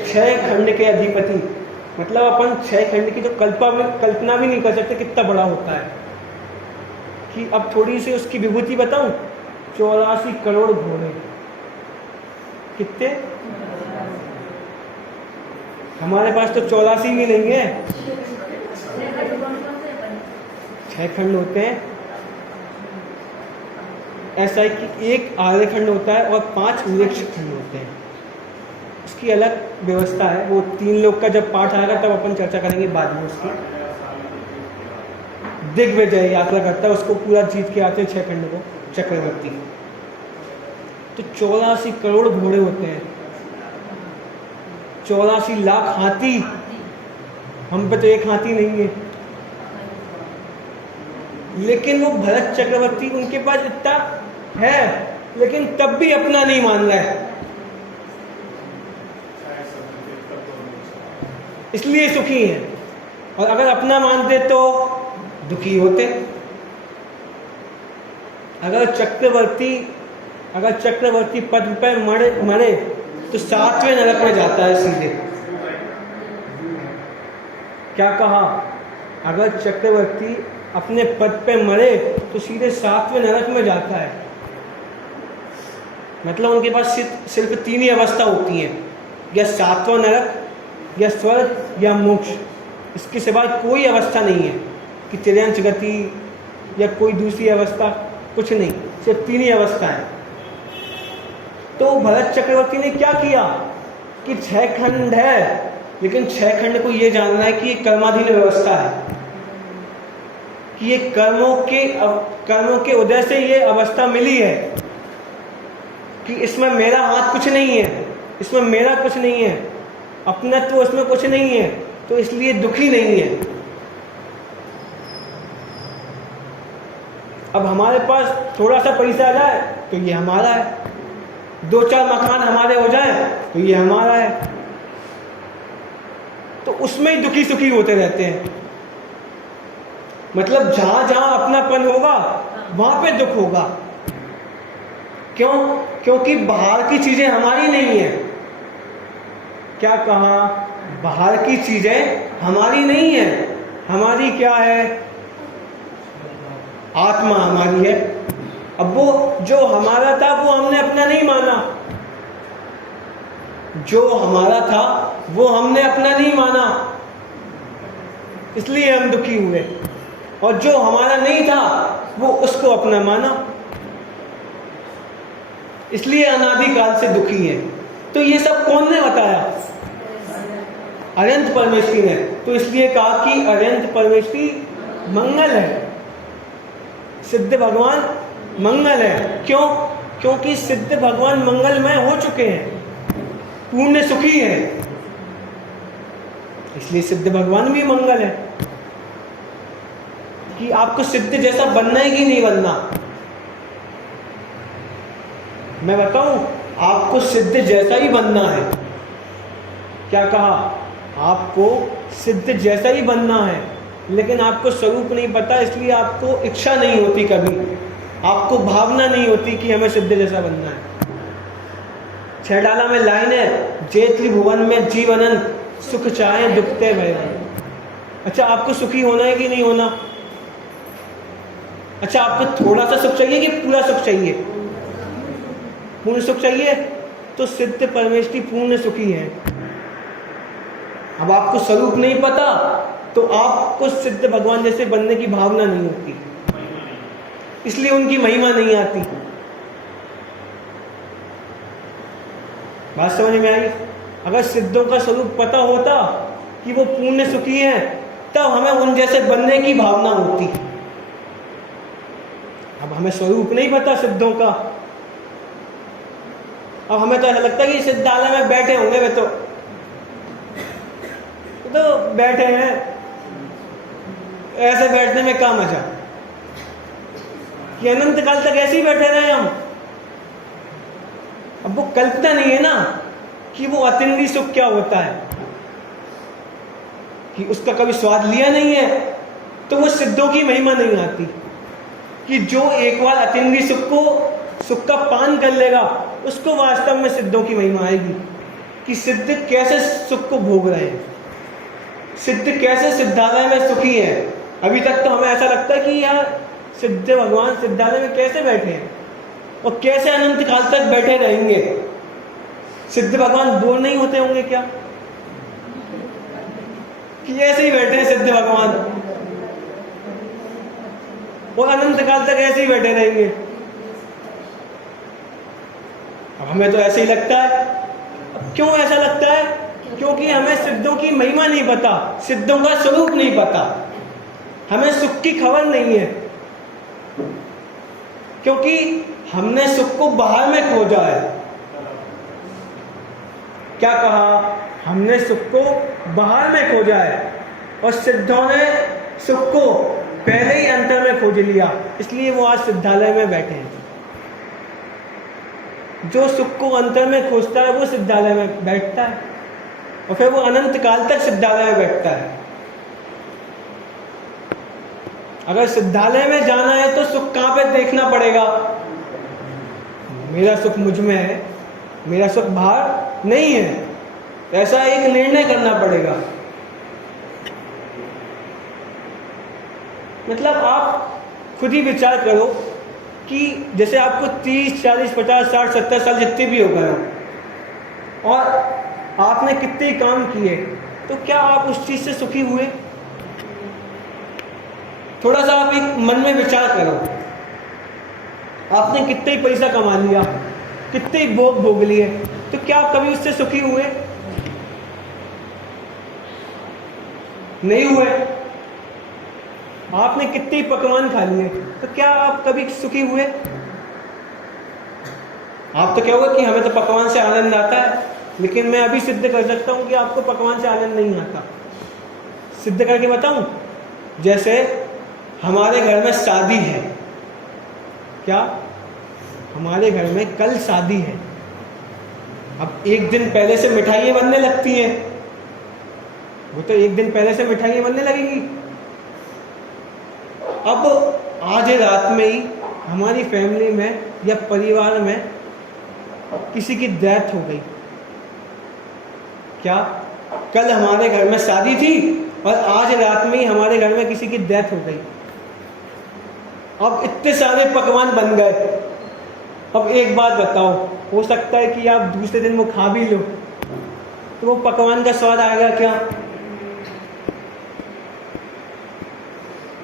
6 खंड के अधिपति। मतलब अपन 6 खंड की तो कल्पना भी नहीं कर सकते कितना बड़ा होता है। कि अब थोड़ी सी उसकी विभूति बताऊं, 84 करोड़ घोड़े। कितने? हमारे पास तो 84 भी नहीं है। 6 खंड होते हैं। ऐसा है कि एक आर्य खंड होता है और 5 निरीक्षक खंड होते हैं। उसकी अलग व्यवस्था है, वो 3 लोग का जब पाठ आएगा तब अपन चर्चा करेंगे बाद में उसकी। दिग्विजय यात्रा करता है, उसको पूरा जीत के आते हैं 6 खंड को चक्रवर्ती। तो 84 करोड़ घोड़े होते हैं, 84 लाख हाथी। हम पे तो एक हाथी नहीं है, लेकिन वो भरत चक्रवर्ती, उनके पास इतना है लेकिन तब भी अपना नहीं मान रहा है, इसलिए सुखी है। और अगर अपना मानते तो दुखी होते। अगर चक्रवर्ती पद पर मरे तो 7वें नरक में जाता है सीधे। क्या कहा? अगर चक्रवर्ती अपने पद पे मरे तो सीधे 7वें नरक में जाता है। मतलब उनके पास सिर्फ 3 ही अवस्था होती हैं, या 7वां नरक, या स्वर्ग, या मोक्ष। इसके सिवाय कोई अवस्था नहीं है कि तिर्यंच गति या कोई दूसरी अवस्था, कुछ नहीं, सिर्फ तीन ही अवस्था है। तो भरत चक्रवर्ती ने क्या किया कि 6 खंड है, लेकिन 6 खंड को ये जानना है कि ये कर्माधीन व्यवस्था है, कि ये कर्मों के उदय से ये अवस्था मिली है, कि इसमें मेरा हाथ कुछ नहीं है, इसमें मेरा कुछ नहीं है, अपनत्व तो इसमें कुछ नहीं है, तो इसलिए दुखी नहीं है। अब हमारे पास थोड़ा सा पैसा आ जाए तो ये हमारा है, 2-4 मकान हमारे हो जाए तो ये हमारा है, तो उसमें ही दुखी सुखी होते रहते हैं। मतलब जहां जहां अपनापन होगा वहां पे दुख होगा। क्यों? क्योंकि बाहर की चीजें हमारी नहीं है। क्या कहा? बाहर की चीजें हमारी नहीं है। हमारी क्या है? आत्मा हमारी है। अब वो जो हमारा था वो हमने अपना नहीं माना, जो हमारा था वो हमने अपना नहीं माना, इसलिए हम दुखी हुए। और जो हमारा नहीं था वो उसको अपना माना, इसलिए अनादिकाल से दुखी है। तो ये सब कौन ने बताया? अनंत परमेश्वरी ने। तो इसलिए कहा कि अनंत परमेश्वरी मंगल है, सिद्ध भगवान मंगल है। क्यों? क्योंकि सिद्ध भगवान मंगलमय हो चुके हैं, पूर्ण सुखी है, इसलिए सिद्ध भगवान भी मंगल है। कि आपको सिद्ध जैसा बनना है कि नहीं बनना? मैं बताऊं, आपको सिद्ध जैसा ही बनना है। क्या कहा? आपको सिद्ध जैसा ही बनना है, लेकिन आपको स्वरूप नहीं पता, इसलिए आपको इच्छा नहीं होती, कभी आपको भावना नहीं होती कि हमें सिद्ध जैसा बनना है। 6 डाला में लाइन है, जे त्रिभुवन में जीवनन सुख चाहे दुखते भय। अच्छा, आपको सुखी होना है कि नहीं होना? अच्छा, आपको थोड़ा सा सुख चाहिए कि पूरा सुख चाहिए? पूर्ण सुख चाहिए, तो सिद्ध परमेश्वरी पूर्ण सुखी है। अब आपको स्वरूप नहीं पता तो आपको सिद्ध भगवान जैसे बनने की भावना नहीं होती, इसलिए उनकी महिमा नहीं आती। बात समझ में आई? अगर सिद्धों का स्वरूप पता होता कि वो पूर्ण सुखी है, तब हमें उन जैसे बनने की भावना होती। अब हमें स्वरूप नहीं पता सिद्धों का, अब हमें तो ऐसा लगता है कि सिद्धालय में बैठे होंगे, वे तो बैठे हैं, ऐसे बैठने में क्या मजा कि अनंत काल तक ऐसे ही बैठे रहे हम। अब वो कल्पना नहीं है ना कि वो अतिंद्रिय सुख क्या होता है, कि उसका कभी स्वाद लिया नहीं है, तो वो सिद्धों की महिमा नहीं आती। कि जो एक बार अतिंद्रिय सुख का पान कर लेगा, उसको वास्तव में सिद्धों की महिमा आएगी कि सिद्ध कैसे सुख को भोग रहे हैं, सिद्ध कैसे सिद्धालय में सुखी है। अभी तक तो हमें ऐसा लगता है कि यार सिद्ध भगवान सिद्धालय में कैसे बैठे हैं और कैसे अनंत काल तक बैठे रहेंगे। सिद्ध भगवान बोर नहीं होते होंगे क्या कि ऐसे ही बैठे हैं सिद्ध भगवान और अनंत काल तक ऐसे ही बैठे रहेंगे? अब हमें तो ऐसे ही लगता है। अब क्यों ऐसा लगता है? क्योंकि हमें सिद्धों की महिमा नहीं पता, सिद्धों का स्वरूप नहीं पता, हमें सुख की खबर नहीं है, क्योंकि हमने सुख को बाहर में खोजा है। क्या कहा? हमने सुख को बाहर में खोजा है और सिद्धों ने सुख को पहले ही अंतर में खोज लिया, इसलिए वो आज सिद्धालय में बैठे हैं। जो सुख को अंतर में खोजता है वो सिद्धालय में बैठता है और फिर वो अनंत काल तक सिद्धालय में बैठता है। अगर सिद्धालय में जाना है तो सुख कहां पे देखना पड़ेगा? मेरा सुख मुझ में है, मेरा सुख बाहर नहीं है, ऐसा एक निर्णय करना पड़ेगा। मतलब आप खुद ही विचार करो कि जैसे आपको 30, 40, 50, 60, 70 साल जितने भी हो गए हो और आपने कितने काम किए, तो क्या आप उस चीज से सुखी हुए? थोड़ा सा आप एक मन में विचार करो, आपने कितने ही पैसा कमा लिया, कितने ही भोग भोग लिए, तो क्या आप कभी उससे सुखी हुए? नहीं हुए। आपने कितने ही पकवान खा लिए, तो क्या आप कभी सुखी हुए? आप तो कहोगे कि हमें तो पकवान से आनंद आता है, लेकिन मैं अभी सिद्ध कर सकता हूं कि आपको पकवान से आनंद नहीं आता। सिद्ध करके बताऊं? जैसे हमारे घर में शादी है, क्या हमारे घर में कल शादी है, अब एक दिन पहले से मिठाइयाँ बनने लगती हैं, वो तो एक दिन पहले से मिठाइयाँ बनने लगेंगी। अब आज रात में ही हमारी फैमिली में या परिवार में किसी की डेथ हो गई, क्या कल हमारे घर में शादी थी और आज रात में ही हमारे घर में किसी की डेथ हो गई। अब इतने सारे पकवान बन गए। अब एक बात बताओ, हो सकता है कि आप दूसरे दिन वो खा भी लो, तो वो पकवान का स्वाद आएगा क्या?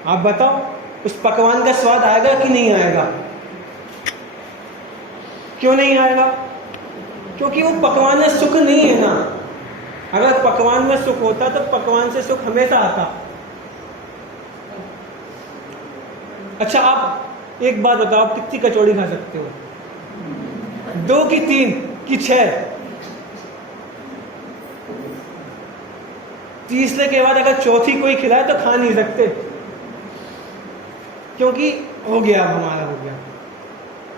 आप बताओ, उस पकवान का स्वाद आएगा कि नहीं आएगा? क्यों नहीं आएगा? क्योंकि वो पकवान में सुख नहीं है ना। अगर पकवान में सुख होता तो पकवान से सुख हमेशा आता। अच्छा, आप एक बात बताओ, आप कितनी कचौड़ी खा सकते हो? 2 की 3 की 6? तीसरे के बाद अगर चौथी कोई खिलाए तो खा नहीं सकते, क्योंकि हो गया, अब हमारा हो गया।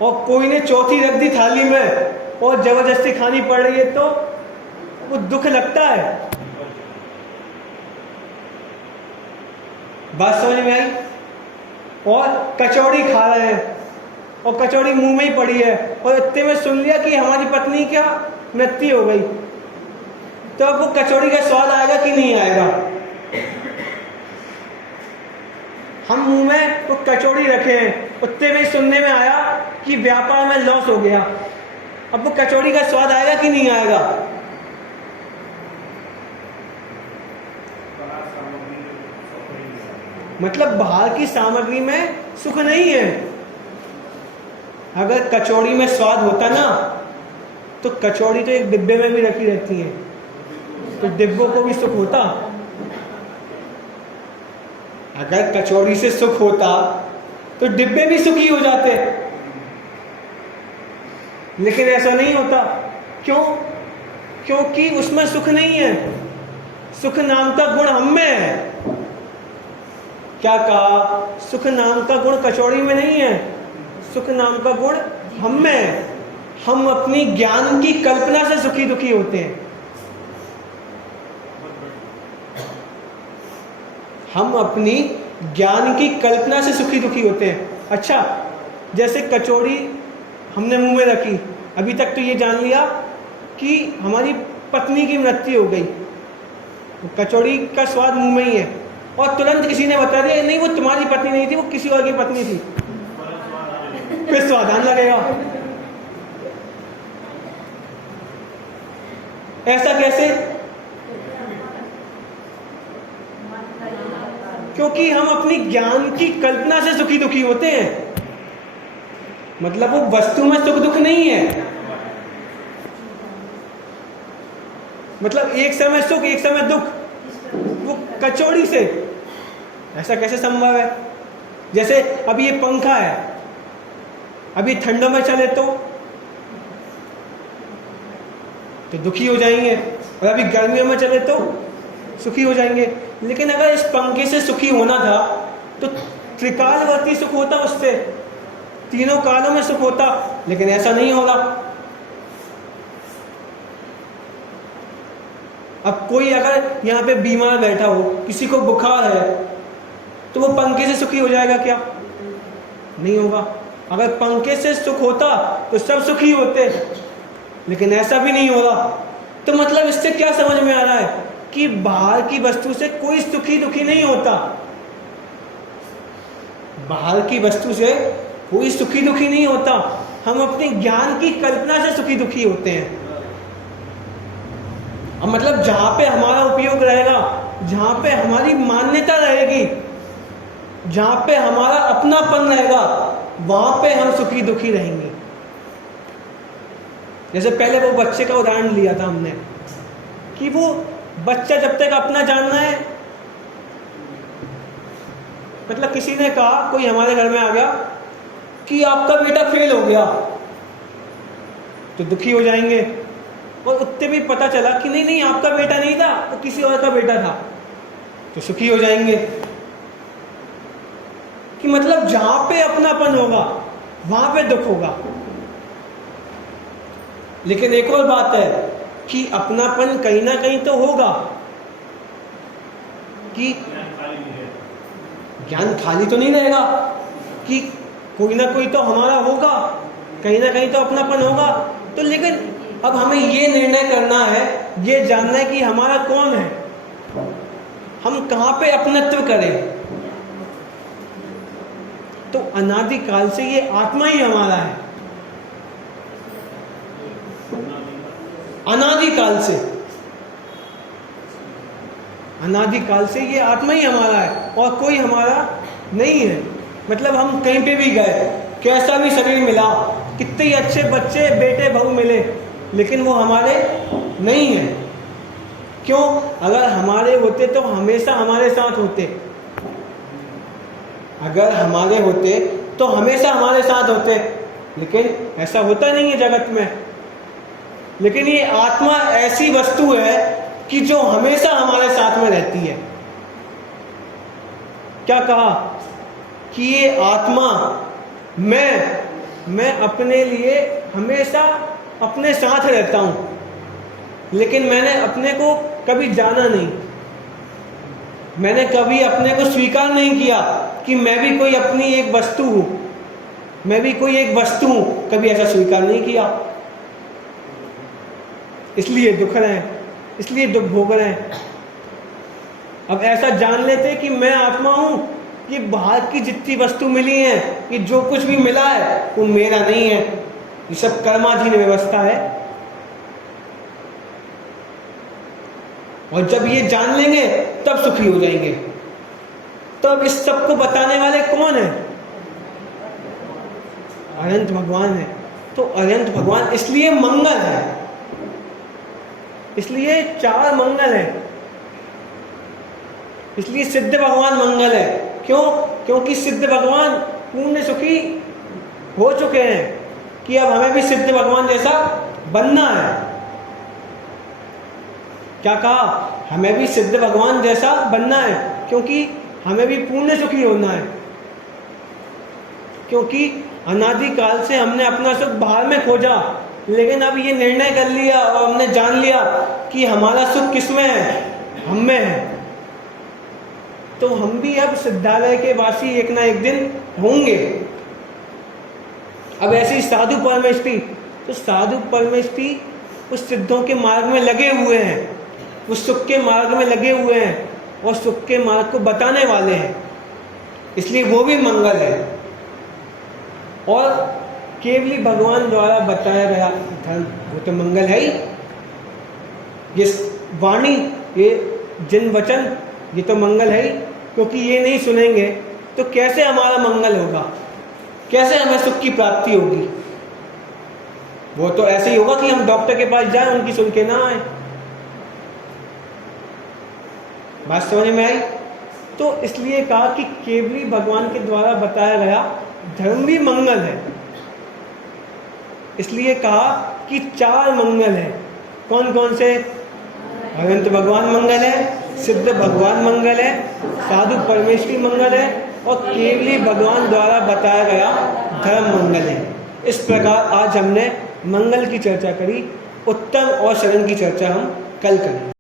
और कोई ने चौथी रख दी थाली में और जबरदस्ती खानी पड़ रही है तो वो दुख लगता है। बात समझ में आई? और कचौड़ी खा रहे हैं और कचौड़ी मुंह में ही पड़ी है और इतने में सुन लिया कि हमारी पत्नी क्या मृत्यु हो गई, तो अब वो कचौड़ी का स्वाद आएगा कि नहीं आएगा? हम मुंह में वो कचौड़ी रखे हैं, उतने में सुनने में आया कि व्यापार में लॉस हो गया, अब वो कचौड़ी का स्वाद आएगा कि नहीं आएगा? मतलब बाहर की सामग्री में सुख नहीं है। अगर कचौड़ी में स्वाद होता ना, तो कचौड़ी तो एक डिब्बे में भी रखी रहती है, तो डिब्बों को भी सुख होता। अगर कचौड़ी से सुख होता तो डिब्बे भी सुखी हो जाते, लेकिन ऐसा नहीं होता। क्यों? क्योंकि उसमें सुख नहीं है। सुख नाम का गुण हम में है। क्या कहा? सुख नाम का गुण कचौड़ी में नहीं है, सुख नाम का गुण हम में है। हम अपनी ज्ञान की कल्पना से सुखी दुखी होते हैं। हम अपनी ज्ञान की कल्पना से सुखी दुखी होते हैं। अच्छा, जैसे कचौड़ी हमने मुंह में रखी, अभी तक तो ये जान लिया कि हमारी पत्नी की मृत्यु हो गई, तो कचौड़ी का स्वाद मुंह में ही है, और तुरंत किसी ने बता दिया नहीं वो तुम्हारी पत्नी नहीं थी, वो किसी और की पत्नी थी, फिर स्वाद आने लगेगा। ऐसा कैसे? क्योंकि हम अपनी ज्ञान की कल्पना से सुखी दुखी होते हैं। मतलब वो वस्तु में सुख दुख नहीं है। मतलब एक समय सुख एक समय दुख, वो कचौड़ी से ऐसा कैसे संभव है? जैसे अभी ये पंखा है, अभी ठंडों में चले तो दुखी हो जाएंगे, और अभी गर्मियों में चले तो सुखी हो जाएंगे। लेकिन अगर इस पंखे से सुखी होना था तो त्रिकालवर्ती सुख होता, उससे तीनों कालों में सुख होता, लेकिन ऐसा नहीं होगा। अब कोई अगर यहाँ पे बीमार बैठा हो, किसी को बुखार है, तो वो पंखे से सुखी हो जाएगा क्या? नहीं होगा। अगर पंखे से सुख होता तो सब सुखी होते, लेकिन ऐसा भी नहीं होगा। तो मतलब इससे क्या समझ में आ रहा है कि बाहर की वस्तु से कोई सुखी दुखी नहीं होता। बाहर की वस्तु से कोई सुखी दुखी नहीं होता, हम अपने ज्ञान की कल्पना से सुखी दुखी होते हैं। अब मतलब जहां पे हमारा उपयोग रहेगा, जहां पे हमारी मान्यता रहेगी, जहां पे हमारा अपनापन रहेगा वहां पे हम सुखी दुखी रहेंगे। जैसे पहले वो बच्चे का उदाहरण लिया था हमने कि वो बच्चा जब तक अपना जानना है, मतलब किसी ने कहा, कोई हमारे घर में आ गया कि आपका बेटा फेल हो गया, तो दुखी हो जाएंगे। और उतने भी पता चला कि नहीं नहीं आपका बेटा नहीं था, वो किसी और का बेटा था, तो सुखी हो जाएंगे। कि मतलब जहां पे अपनापन होगा वहां पे दुख होगा। लेकिन एक और बात है कि अपनापन कहीं ना कहीं तो होगा, कि ज्ञान खाली तो नहीं रहेगा, कि कोई ना कोई तो हमारा होगा, कहीं ना कहीं तो अपनापन होगा। तो लेकिन अब हमें ये निर्णय करना है, ये जानना है कि हमारा कौन है, हम कहां पे अपनत्व करें। तो अनादि काल से ये आत्मा ही हमारा है, अनादि काल से, अनादि काल से ये आत्मा ही हमारा है और कोई हमारा नहीं है। मतलब हम कहीं पे भी गए, कैसा भी शरीर मिला, कितने ही अच्छे बच्चे बेटे बहू मिले, लेकिन वो हमारे नहीं है। क्यों? अगर हमारे होते तो हमेशा हमारे साथ होते, अगर हमारे होते तो हमेशा हमारे साथ होते, लेकिन ऐसा होता नहीं है जगत में। लेकिन ये आत्मा ऐसी वस्तु है कि जो हमेशा हमारे साथ में रहती है। क्या कहा कि ये आत्मा मैं अपने लिए हमेशा अपने साथ रहता हूं, लेकिन मैंने अपने को कभी जाना नहीं, मैंने कभी अपने को स्वीकार नहीं किया कि मैं भी कोई अपनी एक वस्तु हूं, मैं भी कोई एक वस्तु हूं, कभी ऐसा स्वीकार नहीं किया। इसलिए दुख रहे हैं, इसलिए दुख भोग रहे हैं। अब ऐसा जान लेते कि मैं आत्मा हूं, ये बाहर की जितनी वस्तु मिली है, ये जो कुछ भी मिला है वो मेरा नहीं है, ये सब कर्माधीन व्यवस्था है। और जब ये जान लेंगे तब सुखी हो जाएंगे। तब इस सब को बताने वाले कौन है? अनंत भगवान है। तो अनंत भगवान इसलिए मंगल है, इसलिए चार मंगल है, इसलिए सिद्ध भगवान मंगल है। क्यों? क्योंकि सिद्ध भगवान पूर्ण सुखी हो चुके हैं कि अब हमें भी सिद्ध भगवान जैसा बनना है। क्या कहा? हमें भी सिद्ध भगवान जैसा बनना है, क्योंकि हमें भी पूर्ण सुखी होना है। क्योंकि अनादि काल से हमने अपना सुख बाहर में खोजा, लेकिन अब ये निर्णय कर लिया और हमने जान लिया कि हमारा सुख किसमें है? हम में है। तो हम भी अब सिद्धालय के वासी एक ना एक दिन होंगे। अब ऐसी साधु परमेष्ठी, तो साधु परमेष्ठी उस सिद्धों के मार्ग में लगे हुए हैं, उस सुख के मार्ग में लगे हुए हैं और सुख के मार्ग को बताने वाले हैं, इसलिए वो भी मंगल है। और केवली भगवान द्वारा बताया गया धर्म वो तो मंगल है ही। ये वाणी, ये जिन वचन, ये तो मंगल है ही, क्योंकि ये नहीं सुनेंगे तो कैसे हमारा मंगल होगा, कैसे हमें सुख की प्राप्ति होगी? वो तो ऐसे ही होगा कि हम डॉक्टर के पास जाएं, उनकी सुन के ना आए। बात समझ में आई? तो इसलिए कहा कि केवली भगवान के द्वारा बताया गया धर्म भी मंगल है। इसलिए कहा कि चार मंगल है। कौन कौन से? अनंत भगवान मंगल है, सिद्ध भगवान मंगल है, साधु परमेश्वरी मंगल है और केवली भगवान द्वारा बताया गया धर्म मंगल है। इस प्रकार आज हमने मंगल की चर्चा करी। उत्तम और शरण की चर्चा हम कल करें।